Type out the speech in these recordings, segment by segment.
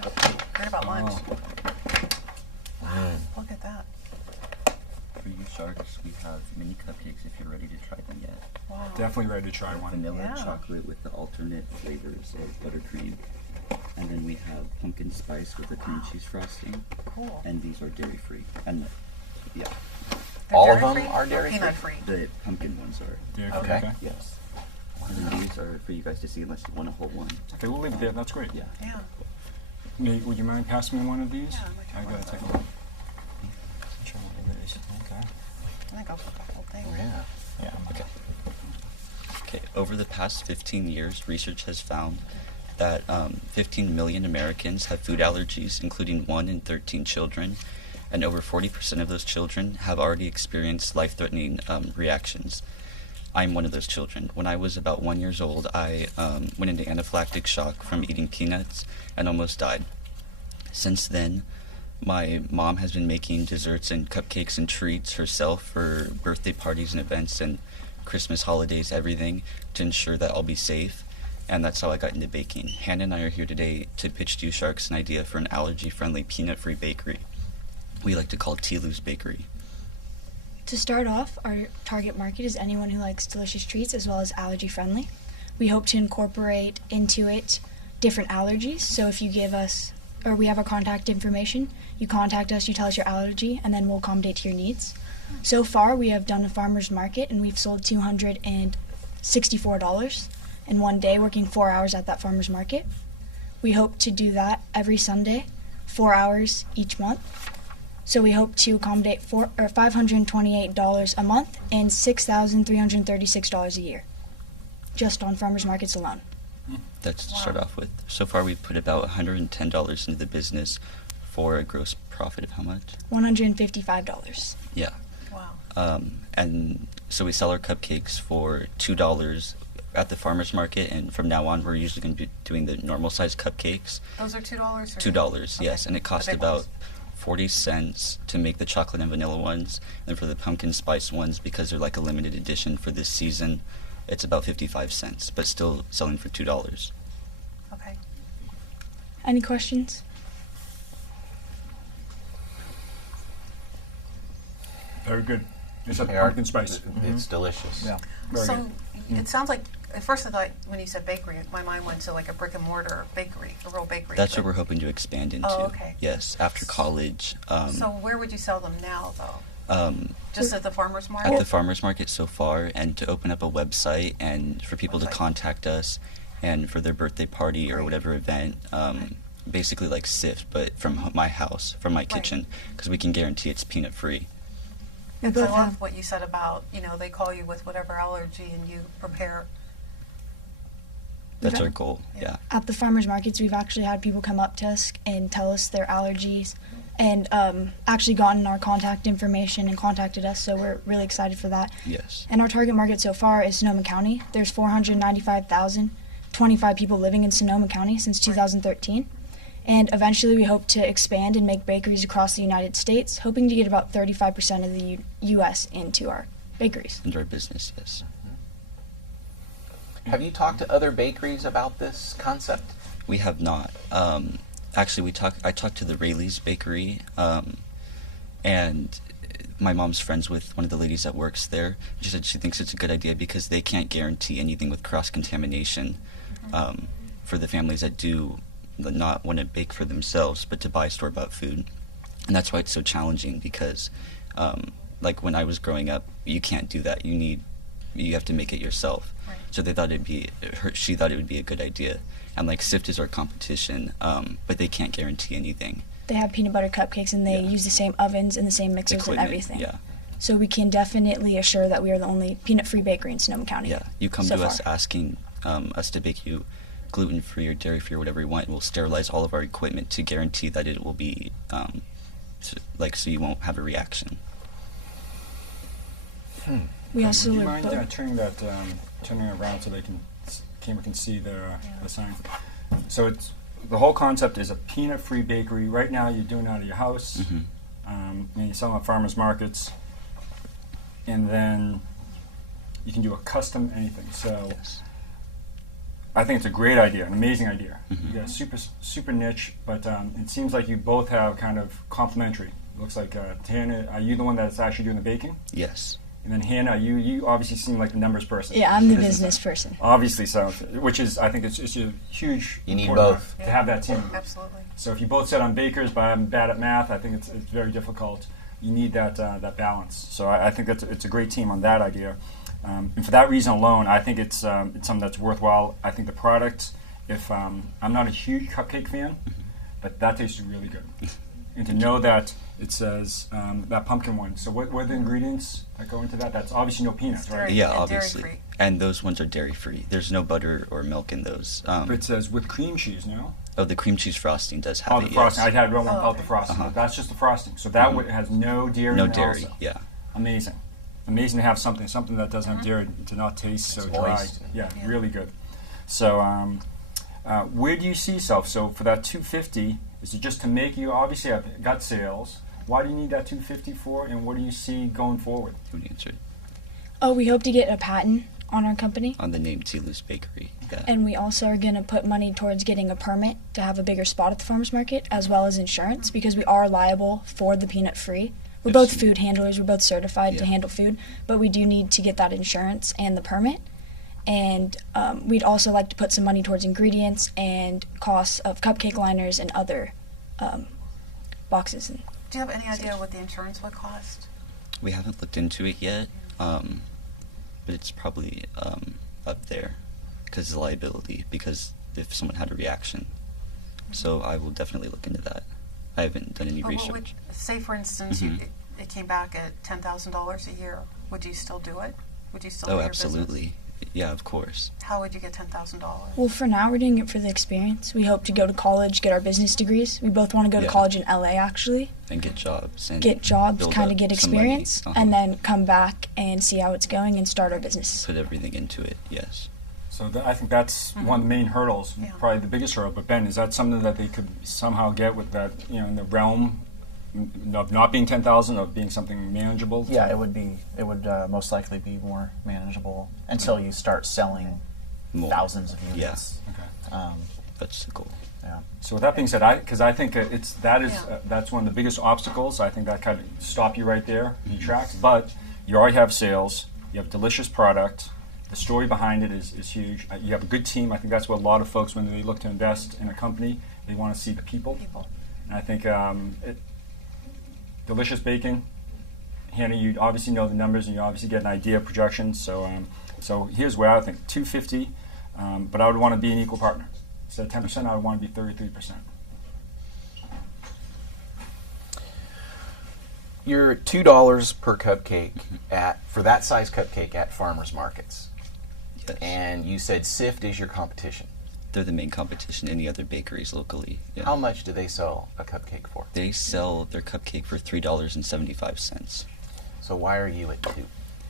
Great about lunch. Mm. Look at that. For you sharks, we have mini cupcakes if you're ready to try them yet. Wow. Definitely ready to try one. Vanilla Yeah. chocolate with the alternate flavors of buttercream. And then we have pumpkin spice with the cream cheese frosting. Cool. And these are dairy free. And yeah, They're All of them dairy-free are or dairy-free? peanut-free. the pumpkin ones are. Dairy Okay. free, okay. Yes. And then these are for you guys to see unless you want a whole one. Okay, we'll leave it there. That's great. Yeah. Yeah. Would you mind passing me one of these? Yeah, I'd like to I have gotta one take of a look. Sure what it is. Okay. I think I'll put the whole thing, right? Yeah. Yeah. Okay. Okay, over the past 15 years, research has found that 15 million Americans have food allergies, including 1 in 13 children, and over 40% of those children have already experienced life-threatening reactions. I'm one of those children. When I was about 1 year old, I went into anaphylactic shock from eating peanuts and almost died. Since then, my mom has been making desserts and cupcakes and treats herself for birthday parties and events and Christmas holidays, everything, to ensure that I'll be safe. And that's how I got into baking. Hannah and I are here today to pitch to you sharks an idea for an allergy-friendly, peanut-free bakery. We like to call Tilu's Bakery. To start off, our target market is anyone who likes delicious treats as well as allergy-friendly. We hope to incorporate into it different allergies. So if you give us, or we have our contact information, you contact us, you tell us your allergy, and then we'll accommodate to your needs. So far, we have done a farmer's market, and we've sold $264 in one day, working 4 hours at that farmer's market. We hope to do that every Sunday, 4 hours each month. So we hope to accommodate $528 a month and $6,336 a year, just on farmers markets alone. That's to start off with. So far, we've put about $110 into the business for a gross profit of how much? $155. Yeah. Wow. And so we sell our cupcakes for $2 at the farmer's market, and from now on, we're usually going to be doing the normal size cupcakes. Those are $2? Or $2, Okay. yes, and it costs The big about ones. 40 cents to make the chocolate and vanilla ones, and for the pumpkin spice ones, because they're like a limited edition for this season, it's about 55 cents, but still selling for $2. Okay. Any questions? Very good. It's a They are- pumpkin spice. It's delicious. Yeah. Very So good. it sounds like, at first I thought when you said bakery, my mind went to like a brick and mortar bakery, a real bakery. That's but- what we're hoping to expand into. Oh, okay. Yes, after college. So where would you sell them now, though? Um, Just at the farmer's market? at the farmer's market so far, and to open up a website and for people to Website. contact us and for their birthday party or Right. whatever event, basically like Sift, but from my house, from my kitchen, because we can guarantee it's peanut free. We I both love have. what you said about, they call you with whatever allergy and you prepare. That's Okay. our goal. Yeah. At the farmers markets, we've actually had people come up to us and tell us their allergies and actually gotten our contact information and contacted us, so we're really excited for that. Yes. And our target market so far is Sonoma County. There's 495,025 people living in Sonoma County since 2013. And eventually we hope to expand and make bakeries across the United States, hoping to get about 35% of the U.S. into our bakeries. Into our business, yes. Have you talked to other bakeries about this concept? We have not. Actually, I talked to the Rayleigh's Bakery, and my mom's friends with one of the ladies that works there. She said she thinks it's a good idea because they can't guarantee anything with cross-contamination for the families that do not want to bake for themselves, but to buy store-bought food. And that's why it's so challenging because, like when I was growing up, you can't do that. You have to make it yourself. Right. So they thought she thought it would be a good idea. And like Sift is our competition, but they can't guarantee anything. They have peanut butter cupcakes and they Yeah. use the same ovens and the same mixers and Equipment, everything. Yeah. So we can definitely assure that we are the only peanut-free bakery in Sonoma County. Yeah. You come so to us far. asking us to bake you gluten-free or dairy-free or whatever you want. We'll sterilize all of our equipment to guarantee that it will be so you won't have a reaction. We also Would you are mind both- turning it around so camera can see the sign? So the whole concept is a peanut-free bakery. Right now, you're doing it out of your house, Mhm. and you sell at farmers markets, and then you can do a custom anything. So Yes. I think it's a great idea, an amazing idea. You got super niche, but it seems like you both have kind of complementary. Looks like Hannah, are you the one that's actually doing the baking? Yes. And then Hannah, you obviously seem like the numbers person. Yeah, I'm the business person. Obviously, so which is, I think it's a huge. You need important both. to have that team. Absolutely. So if you both said I'm bakers, but I'm bad at math, I think it's very difficult. You need that balance. So I think it's a great team on that idea. And for that reason alone, I think it's something that's worthwhile. I think the product, if I'm not a huge cupcake fan, but that tasted really good. And to know that it says that pumpkin one. So what are the ingredients that go into that? That's obviously no peanuts, It's right? dairy. Yeah, And obviously. dairy-free. And those ones are dairy free. There's no butter or milk in those. But it says with cream cheese, no? Oh, the cream cheese frosting does have Oh, it. the frosting. Yes. I had one Oh, without okay. the frosting. But that's just the frosting. So that one has no dairy. No in it dairy. also. Yeah. Amazing. Amazing to have something that doesn't have dairy to not taste so It's dry. moist. Yeah, Yeah. really good. So where do you see yourself? So for that 250, is it just to make you obviously have got sales? Why do you need that 250 for? And what do you see going forward? You would answer it. Oh, we hope to get a patent on our company. On the name Tilu's Bakery. Yeah. And we also are going to put money towards getting a permit to have a bigger spot at the farmers market, as well as insurance, because we are liable for the peanut free. We're both Yes. food handlers. We're both certified to Yeah. handle food, but we do need to get that insurance and the permit. And we'd also like to put some money towards ingredients and costs of cupcake liners and other boxes. And Do you have any idea what the insurance would cost? We haven't looked into it yet, but it's probably up there because of the liability, because if someone had a reaction. So I will definitely look into that. I haven't done any But what research. would, say for instance, it came back at $10,000 a year. Would you still do it? Would you still do Oh, your absolutely. business? Yeah, of course. How would you get $10,000? well, for now, we're doing it for the experience. We hope to go to college, get our business degrees. We both want to go to Yeah. college in LA, actually. And get jobs. And Get jobs, build kind of up get some money. experience, Uh-huh. and then come back and see how it's going and start our business. Put everything into it, yes. So I think that's one of the main hurdles, Yeah. probably the biggest hurdle. But Ben, is that something that they could somehow get with that, in the realm of not being 10,000, of being something manageable? Yeah, it would be. It would most likely be more manageable until you start selling More. thousands of Yeah. units. Okay. That's the goal. Yeah. So with that being said, because I think that's one of the biggest obstacles. I think that kind of stop you right there in your tracks. But you already have sales. You have a delicious product. The story behind it is huge. You have a good team. I think that's what a lot of folks, when they look to invest in a company, they want to see the people. And I think delicious baking. Hannah, you obviously know the numbers, and you obviously get an idea of projections. So here's where I think 250, but I would want to be an equal partner. Instead of 10%, I would want to be 33%. You're $2 per cupcake for that size cupcake at farmers markets. Yes. And you said Sift is your competition. They're the main competition. Any other bakeries locally. Yeah. How much do they sell a cupcake for? They sell their cupcake for $3.75. So why are you at 2?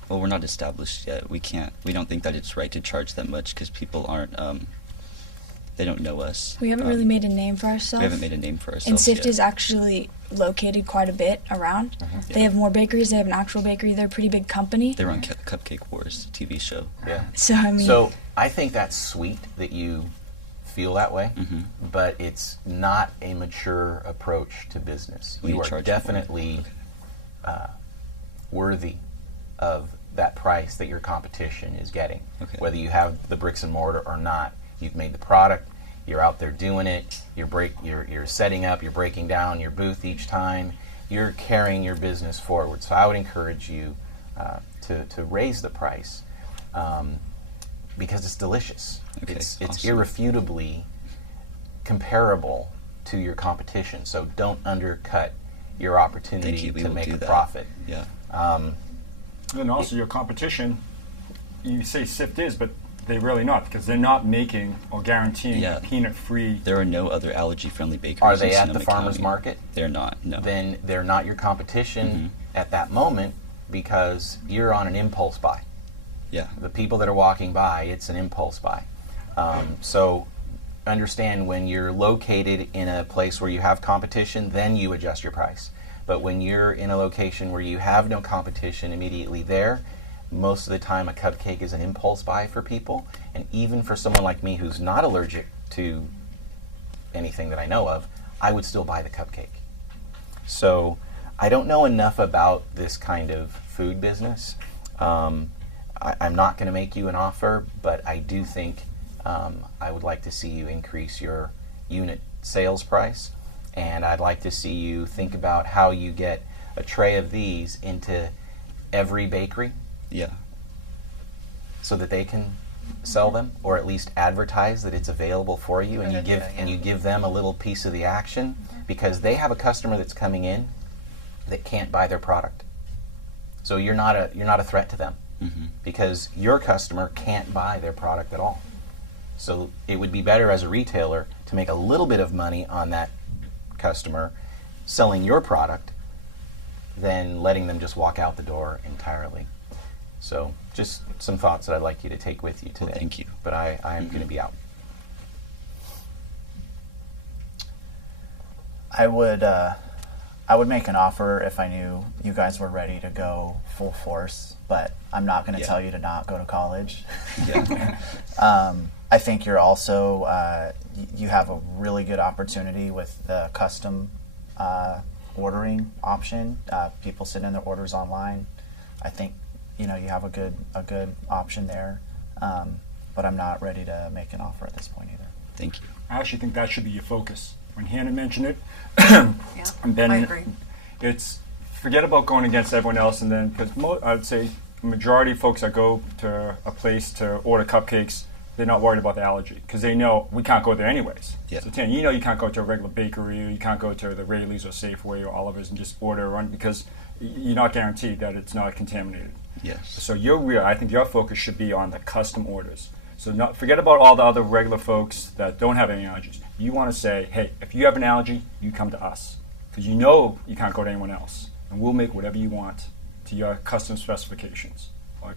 Well, we're not established yet. We don't think that it's right to charge that much because people aren't. They don't know us. We haven't really made a name for ourselves. We haven't made a name for ourselves And Sift yet. is actually located quite a bit around. They have more bakeries. They have an actual bakery. They're a pretty big company. They're on Cupcake Wars TV show. Yeah. So, I mean, So I think that's sweet that you feel that way, but it's not a mature approach to business. When You you are charge definitely worthy of that price that your competition is getting. Okay. Whether you have the bricks and mortar or not, you've made the product. You're out there doing it. You're setting up. You're breaking down your booth each time. You're carrying your business forward. So I would encourage you to raise the price because it's delicious. Okay, It's awesome. irrefutably comparable to your competition. So don't undercut your Thank opportunity you. We to will make do a that. profit. Yeah. And also your competition, you say Sift is, but they're really not, because they're not making or guaranteeing Yeah. peanut-free. There are no other allergy-friendly bakeries. Are they in at the Sonoma farmers County. market? They're not. No. Then they're not your competition at that moment because you're on an impulse buy. Yeah. The people that are walking by, it's an impulse buy. So understand, when you're located in a place where you have competition, then you adjust your price. But when you're in a location where you have no competition immediately there, most of the time a cupcake is an impulse buy for people, and even for someone like me who's not allergic to anything that I know of, I would still buy the cupcake. So I don't know enough about this kind of food business. I'm not going to make you an offer, but I do think I would like to see you increase your unit sales price, and I'd like to see you think about how you get a tray of these into every bakery Yeah. so that they can sell them, or at least advertise that it's available for you, and Good you give idea, and yeah. you give them a little piece of the action, because they have a customer that's coming in that can't buy their product. So you're not a threat to them, because your customer can't buy their product at all. So it would be better as a retailer to make a little bit of money on that customer selling your product than letting them just walk out the door entirely. So just some thoughts that I'd like you to take with you today. Well, thank you. But I am going to be out. I would make an offer if I knew you guys were ready to go full force, but I'm not going to Yeah. tell you to not go to college. Yeah. I think you're also you have a really good opportunity with the custom ordering option. People send in their orders online. I think you have a good option there, but I'm not ready to make an offer at this point either. Thank you. I actually think that should be your focus. When Hannah mentioned it, Yeah, and then I agree. it's forget about going against everyone else, and then because I would say the majority of folks that go to a place to order cupcakes, they're not worried about the allergy because they know we can't go there anyways. Yeah. So Tan, you can't go to a regular bakery, or you can't go to the Rayleigh's or Safeway or Oliver's and just order a run because you're not guaranteed that it's not contaminated. Yes. So I think your focus should be on the custom orders. So forget about all the other regular folks that don't have any allergies. You want to say, hey, if you have an allergy, you come to us. Because you can't go to anyone else. And we'll make whatever you want to your custom specifications, or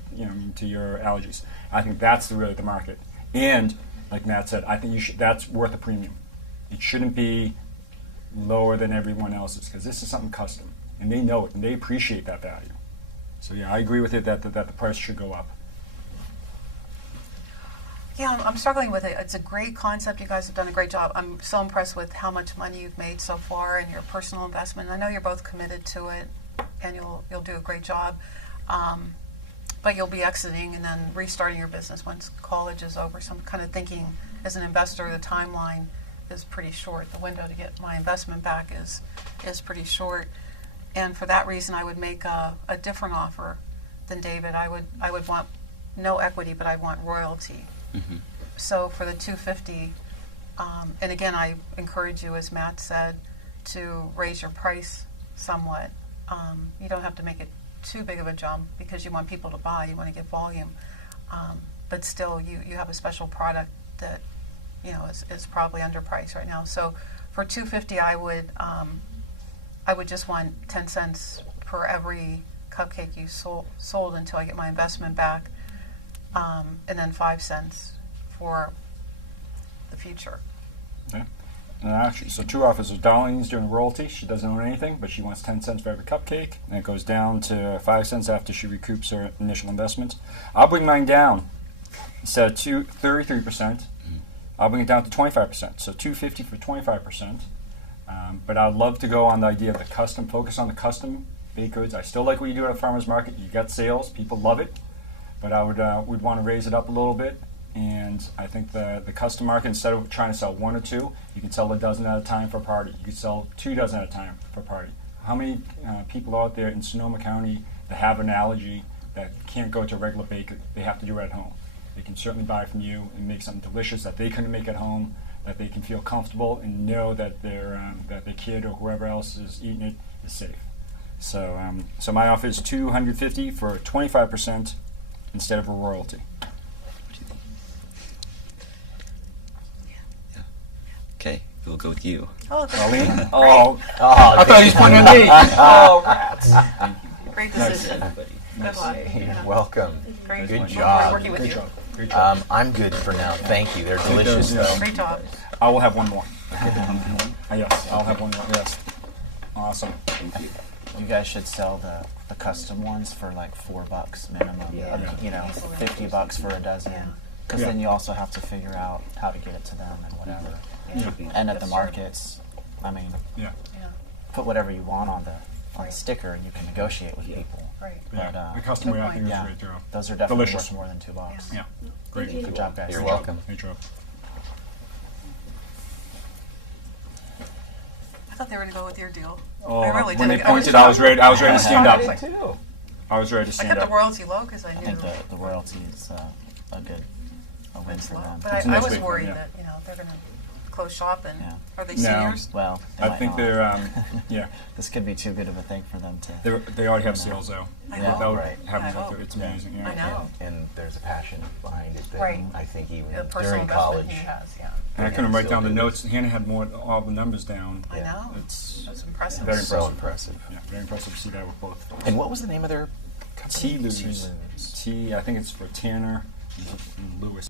to your allergies. I think that's really the market. And, like Matt said, I think that's worth a premium. It shouldn't be lower than everyone else's, because this is something custom. And they know it, and they appreciate that value. So yeah, I agree with it that the price should go up. Yeah, I'm struggling with it. It's a great concept. You guys have done a great job. I'm so impressed with how much money you've made so far and your personal investment. I know you're both committed to it, and you'll do a great job. But you'll be exiting and then restarting your business once college is over. So I'm kind of thinking, as an investor, the timeline is pretty short. The window to get my investment back is pretty short. And for that reason, I would make a different offer than David. I would want no equity, but I'd want royalty. So for the $250, and again, I encourage you, as Matt said, to raise your price somewhat. You don't have to make it too big of a jump because you want people to buy. You want to get volume, but still, you have a special product that is probably underpriced right now. So for $250, I would just want 10 cents per every cupcake you sold until I get my investment back. And then 5 cents for the future. Yeah. Actually, so two offers. So Darlene's doing royalty. She doesn't own anything, but she wants 10 cents for every cupcake. And it goes down to 5 cents after she recoups her initial investment. I'll bring mine down. Instead of 33%, I'll bring it down to 25%. So $250 for 25%. But I'd love to go on the idea of the custom, focus on the custom baked goods. I still like what you do at a farmer's market. You get sales. People love it. But I would want to raise it up a little bit, and I think the custom market, instead of trying to sell one or two, you can sell a dozen at a time for a party. You can sell 2 dozen at a time for a party. How many people out there in Sonoma County that have an allergy that can't go to a regular bakery? They have to do it at home. They can certainly buy from you and make something delicious that they couldn't make at home, that they can feel comfortable and know that their kid or whoever else is eating it is safe. So my offer is $250 for 25%. Instead of a royalty. Yeah. Okay, we'll go with you. Oh, Darlene? Oh, Oh, I thought he was pointing at me. Oh, rats. great decision. Nice. Good luck. You're welcome. Great. Good Look forward to job. working with Great you. job. Great job. I'm good for now. Thank you. They're delicious, though. Great job. I will have one more. Yes, I'll have one more. Yes. Awesome. Thank you. you guys should sell the custom ones for like $4 minimum. Yeah. You know, Easily. $50 for a dozen. Yeah. Because Yeah. then you also have to figure out how to get it to them and whatever. Yeah. And at the That's markets, I mean, Yeah. Yeah, put whatever you want on the Right. sticker, and you can negotiate with people. right. Yeah. But, the custom good way I point. think is Yeah, great, Joe. those are definitely Delicious. worth more than $2. Yeah. Yeah. Great. Thank you. Good job, guys. You're Great job. welcome. Great job. I thought they were going to go with your deal. Oh, I really when did. they pointed, I was ready. I was ready to stand up. I did too. I was ready to I stand kept the up. royalty low because I I knew think the royalty is a win it's for low. them. But It's a I nice was big one, worried yeah. that they're going to close shop and Yeah. are they No. seniors? Well, they I might think not. they're. Yeah. This could be too good of a thing for them to. They already have sales though. I Yeah, hope. right. Having I it up hope. there, it's amazing. Yeah. I know. And there's a passion behind it that Right. I think even The personal during investment college. he has, yeah. And I Yeah, couldn't write still down the do. notes. Hannah had all the numbers down. I know. It's That's impressive. very So impressive. impressive. Yeah, very impressive to see that with both. And what was the name of their company? T. Lewis. T. Lewis. T. I think it's for Tanner and Lewis.